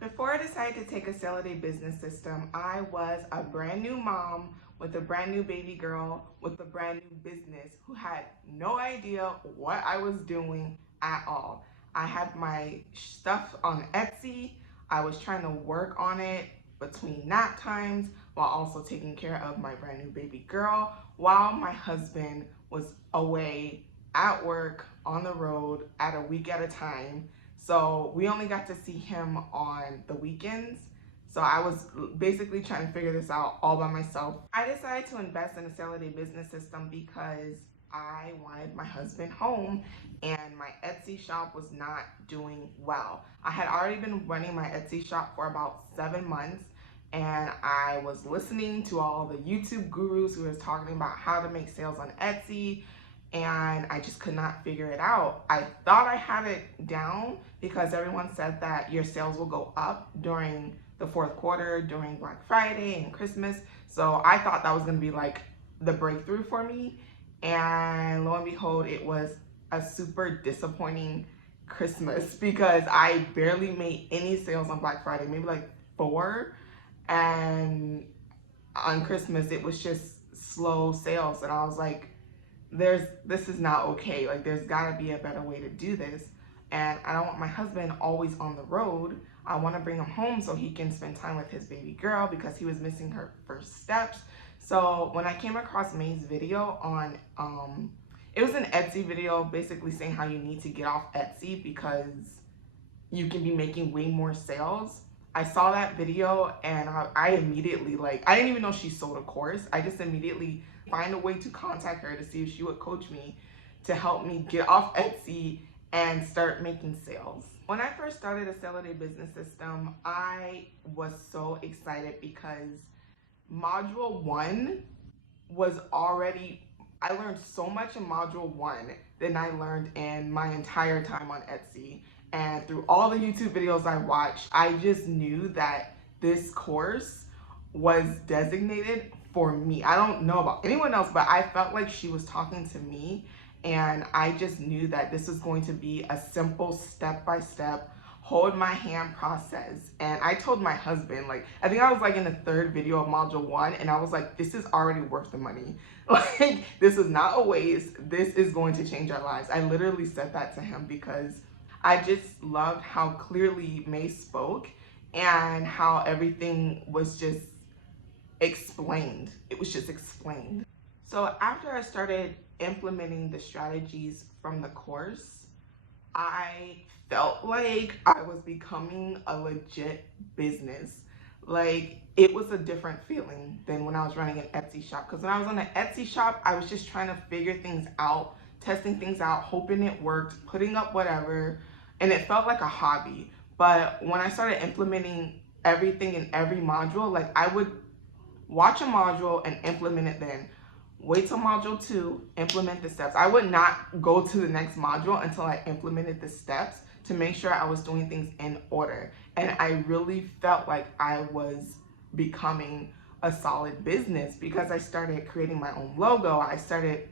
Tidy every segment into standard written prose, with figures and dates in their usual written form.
Before I decided to take a sale a day business system, I was a brand new mom with a brand new baby girl with a brand new business who had no idea what I was doing at all. I had my stuff on Etsy. I was trying to work on it between nap times while also taking care of my brand new baby girl while my husband was away at work, on the road, at a week at a time. So we only got to see him on the weekends. So I was basically trying to figure this out all by myself. I decided to invest in a sale a day business system because I wanted my husband home and my Etsy shop was not doing well. I had already been running my Etsy shop for about 7 months, and I was listening to all the YouTube gurus who was talking about how to make sales on Etsy, and I just could not figure it out. I thought I had it down because everyone said that your sales will go up during the fourth quarter, during Black Friday and Christmas. So I thought that was going to be like the breakthrough for me. And lo and behold, it was a super disappointing Christmas because I barely made any sales on Black Friday, maybe like 4. And on Christmas, it was just slow sales. And I was like, this is not okay. Like, there's got to be a better way to do this. And I don't want my husband always on the road. I want to bring him home so he can spend time with his baby girl because he was missing her first steps. So when I came across May's video on, it was an Etsy video basically saying how you need to get off Etsy because you can be making way more sales. I saw that video and I immediately, like, I didn't even know she sold a course. I just immediately find a way to contact her to see if she would coach me to help me get off Etsy and start making sales. When I first started a sale a day business system, I was so excited because module 1 was already, I learned so much in module 1 than I learned in my entire time on Etsy. And through all the YouTube videos I watched, I just knew that this course was designated for me. I don't know about anyone else, but I felt like she was talking to me, and I just knew that this was going to be a simple step-by-step hold my hand process. And I told my husband, like, I think I was like in the 3rd video of module 1, and I was like, this is already worth the money. Like, this is not a waste. This is going to change our lives. I literally said that to him because I just loved how clearly May spoke and how everything was just explained. It was just explained. So after I started implementing the strategies from the course, I felt like I was becoming a legit business. Like, it was a different feeling than when I was running an Etsy shop. Because when I was on an Etsy shop, I was just trying to figure things out, testing things out, hoping it worked, putting up whatever, and it felt like a hobby. But when I started implementing everything in every module, like, I would watch a module and implement it then. Wait till module 2, implement the steps. I would not go to the next module until I implemented the steps to make sure I was doing things in order. And I really felt like I was becoming a solid business because I started creating my own logo. I started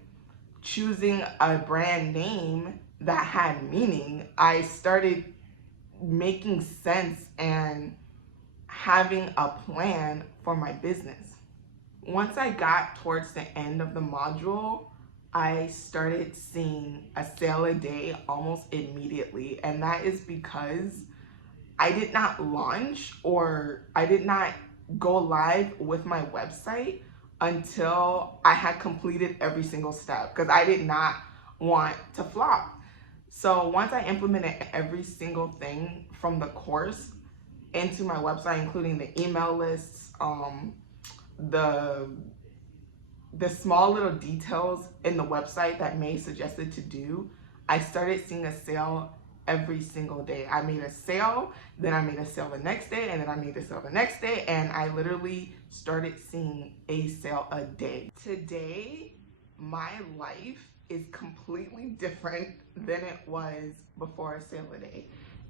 choosing a brand name that had meaning. I started making sense and having a plan for my business. Once I got towards the end of the module, I started seeing a sale a day almost immediately. And that is because I did not launch, or I did not go live with my website until I had completed every single step because I did not want to flop. So once I implemented every single thing from the course into my website, including the email lists, the small little details in the website that May suggested to do, I started seeing a sale every single day. I made a sale, then I made a sale the next day, and then I made a sale the next day, and I literally started seeing a sale a day. Today, my life is completely different than it was before a sale a day.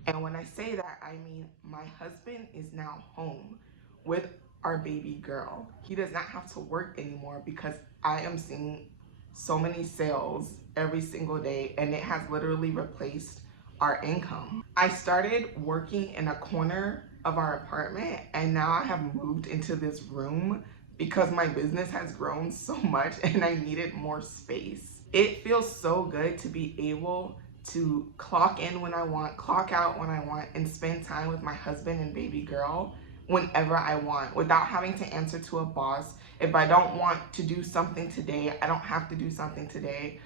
And when I say that, I mean my husband is now home with our baby girl. He does not have to work anymore because I am seeing so many sales every single day, and it has literally replaced our income. I started working in a corner of our apartment, and now I have moved into this room because my business has grown so much and I needed more space. It feels so good to be able to clock in when I want, clock out when I want, and spend time with my husband and baby girl whenever I want without having to answer to a boss. If I don't want to do something today, I don't have to do something today.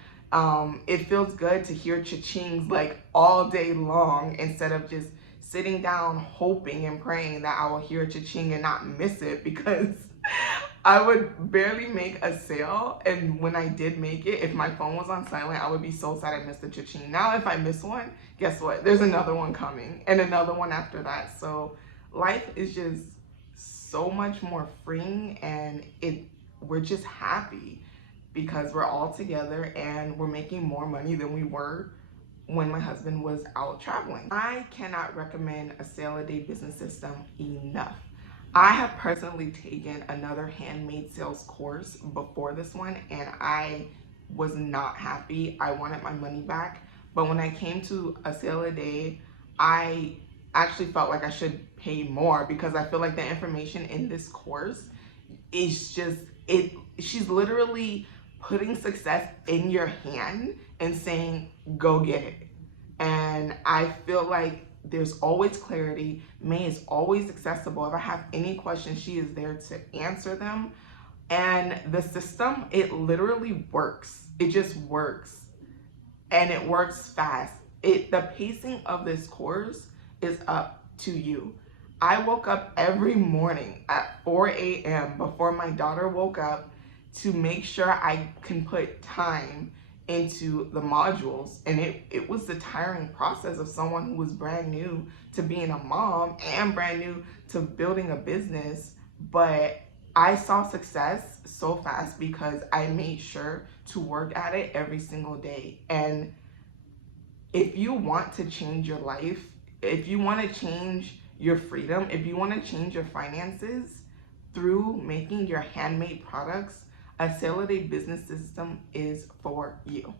It feels good to hear cha-chings like all day long instead of just sitting down hoping and praying that I will hear a cha-ching and not miss it, because I would barely make a sale, and when I did make it, if my phone was on silent, I would be so sad I missed the cha-ching. Now if I miss one, guess what? There's another one coming and another one after that. So life is just so much more freeing, and we're just happy because we're all together and we're making more money than we were when my husband was out traveling. I cannot recommend a sale a day business system enough. I have personally taken another handmade sales course before this one, and I was not happy. I wanted my money back. But when I came to a sale a day, I actually felt like I should pay more, because I feel like the information in this course is just, she's literally putting success in your hand and saying, go get it. And I feel like there's always clarity. May is always accessible. If I have any questions, she is there to answer them. And the system, it literally works. It just works. And it works fast. The pacing of this course is up to you. I woke up every morning at 4 a.m. before my daughter woke up to make sure I can put time into the modules. And it was the tiring process of someone who was brand new to being a mom and brand new to building a business. But I saw success so fast because I made sure to work at it every single day. And if you want to change your life, if you want to change your freedom, if you want to change your finances through making your handmade products, a sale a day business system is for you.